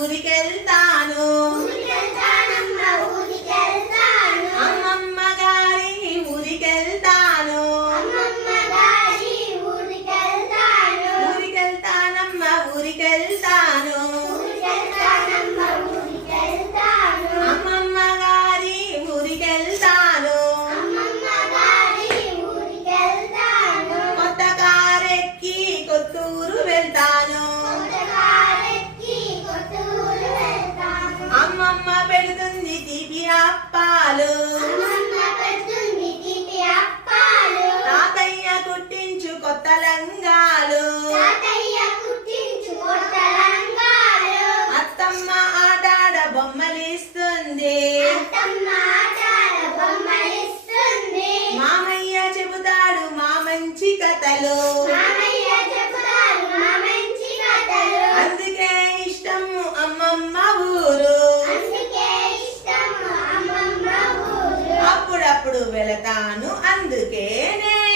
ఊరికెళ్తాను. అమ్మమ్మ గారి ఊరికెళ్తాను. ఊరికెళ్తానమ్మ ఊరికెళ్తాను. అమ్మమ్మ గారి ఊరికెళ్తాను. కొత్త కారెక్కి కొత్తూరు వెళ్తాను. అప్పాలు. తాతయ్య కుట్టించు కొత్త లంగాలు. అత్తమ్మ ఆటాడ బొమ్మలిస్తుంది. మామయ్య చెబుతాడు మా మంచి కథలు. వెళతాను అందుకే నేను